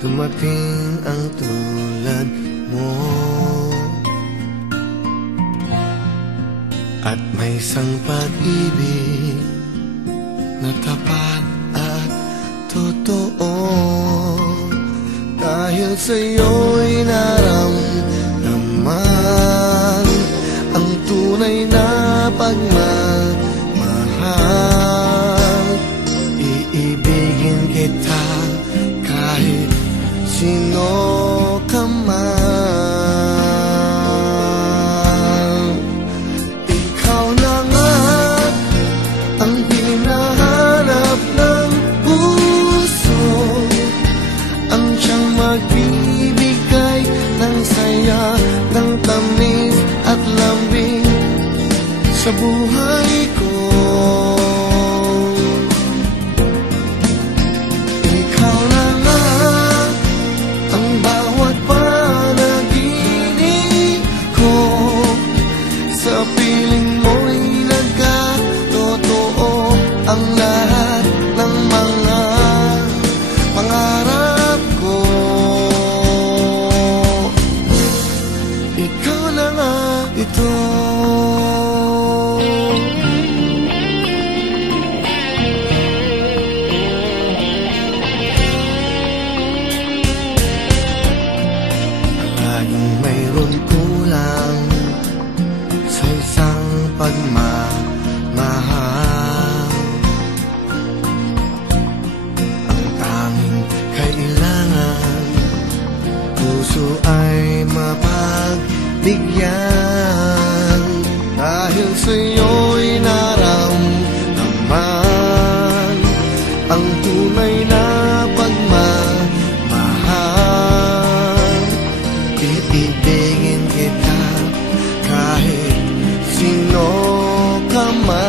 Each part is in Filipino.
dumating ang tulad mo. At may isang pag-ibig na tapat at totoo. Dahil sa'yo'y naramdaman ang tunay na pagmamahal. Iibigin kita kahit sino ka man. Ikaw na nga ang hinahanap ng puso, ang siyang magbibigay ng saya, ng tamis at lambing sa buhay ko. Ikaw na nga ang bawat panaginip ko, sa piling mo'y nagkatotoo ang lahat ng mga pangarap ko. Ikaw na nga ito. Laging mayroon kulang sa isang pagmamahal. Ang tanging kailangan, puso ay mapagbigyan. Dahil sa'yo'y naramdaman ang tunay na pagmamahal. Iibigin kita kahit sino ka man.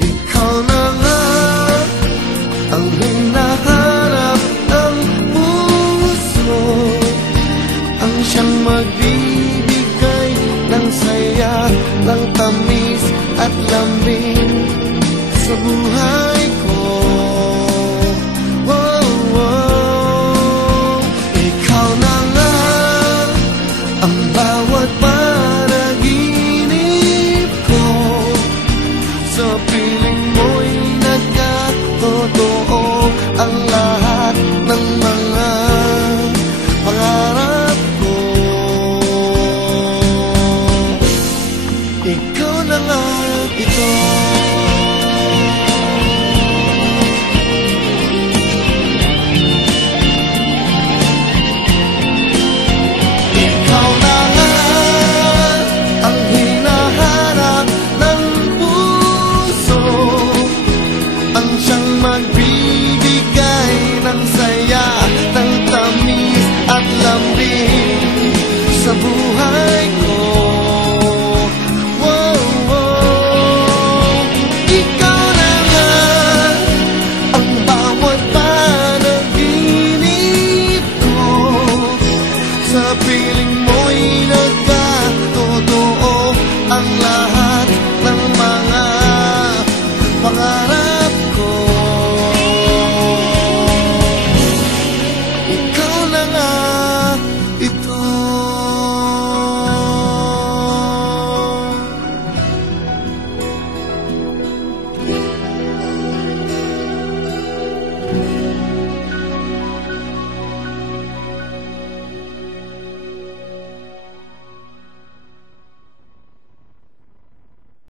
Ikaw na nga ang hinahanap ng puso, ang siyang magbibigay ng saya, ng tamis at lambing sa buhay ko. Oh, oh. Ikaw na nga ang bawat panaginip ko, sa piling mo'y nagkatotoo ang lahat ng mga pangarap ko. Ikaw na nga ito. Ikaw na nga ang hinahanap ng puso, ang siyang magbibigay ng saya, ng tamis at lambing sa buhay ko. Wow, wow. Ikaw na nga ang bawat panaginip ko, sa piling mo'y nagkatotoo ang lahat ng mga pangarap ko. Ikaw na nga